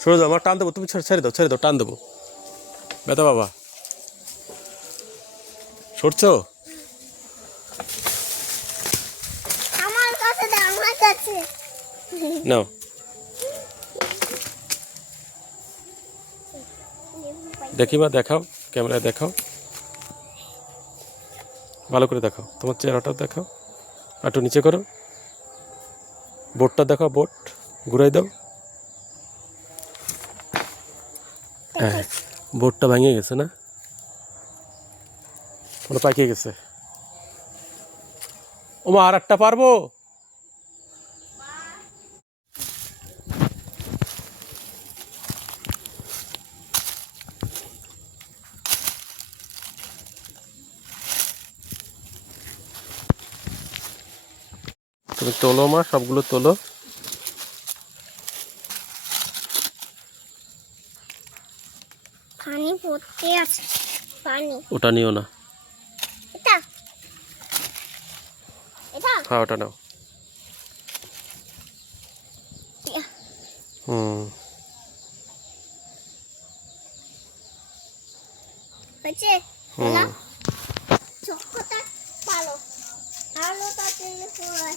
সরে দাও, আমার টান দেবো, তুমি ছেড়ে দাও, টান দেবো। বেতা বাবা, সরছো? আমার কাছে দাও, আমার কাছে নাও। দেখি মা, দেখাও, ক্যামেরায় দেখাও, ভালো করে দেখাও, তোমার চেহারাটা দেখাও, একটু নিচে করো, বোটটা দেখাও, বোট ঘুরাই দাও। হ্যাঁ, বোটটা ভেঙে গেছে না, ওটা পাকিয়ে গেছে। ওমা, আর একটা পারবো? তুমি তোলো মা, সবগুলো তোলো। পানি পড়তে আছে, পানি। ওটা নিও না। এটা এটা হ্যাঁ, ওটা নাও। হুম, হচ্ছে হুম। চোখটা ভালো, আলোটা তেলে পড়ে